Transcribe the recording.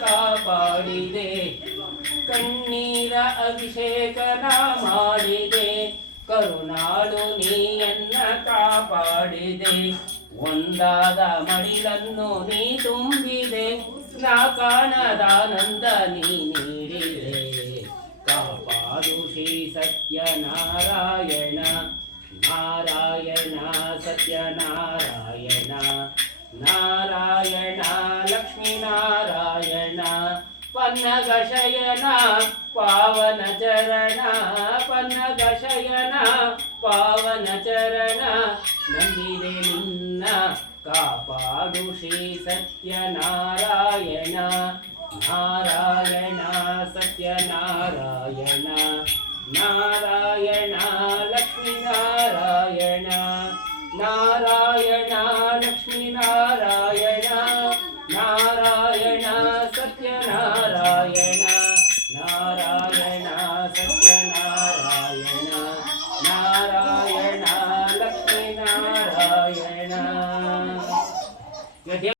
ಕಾಪಾಡಿದೆ, ಕಣ್ಣೀರ ಅಭಿಷೇಕನ ಮಾಡಿದೆ, ಕರುಣಾಳು ನೀಯನ್ನ ಕಾಪಾಡಿದೆ, ಒಂದಾದ ಮಡಿಲನ್ನು ನೀ ತುಂಬಿದೆ, ನಾ ಕಾಣದಾನಂದ ನೀ ನೀಡಿದೆ, ಕಾಪಾಡು ಶ್ರೀ ಸತ್ಯನಾರಾಯಣ, ನಾರಾಯಣ ಸತ್ಯನಾರಾಯಣ, ನಾರಾಯಣ ಲಕ್ಷ್ಮೀನಾರಾಯಣ, ಪನ್ನಗ ಶಯನ ಪಾವನ ಚರಣ, ಪನ್ನಗ ಶಯನ ಪಾವನ ಚರಣ, ನಂಬಿದೆ ನಿನ್ನ ಕಾಪಾಡು ಶ್ರೀ ಸತ್ಯನಾರಾಯಣ, ನಾರಾಯಣ ಸತ್ಯನಾರಾಯಣ, ನಾರಾಯಣ ಲಕ್ಷ್ಮೀನಾರಾಯಣ, ನಾರಾಯಣ ಲಕ್ಷ್ಮೀನಾರಾಯಣ, ನಾರಾಯಣ ಸತ್ಯನಾರಾಯಣ, ನಾರಾಯಣ ಸತ್ಯನಾರಾಯಣ, ನಾರಾಯಣ ಲಕ್ಷ್ಮೀನಾರಾಯಣ.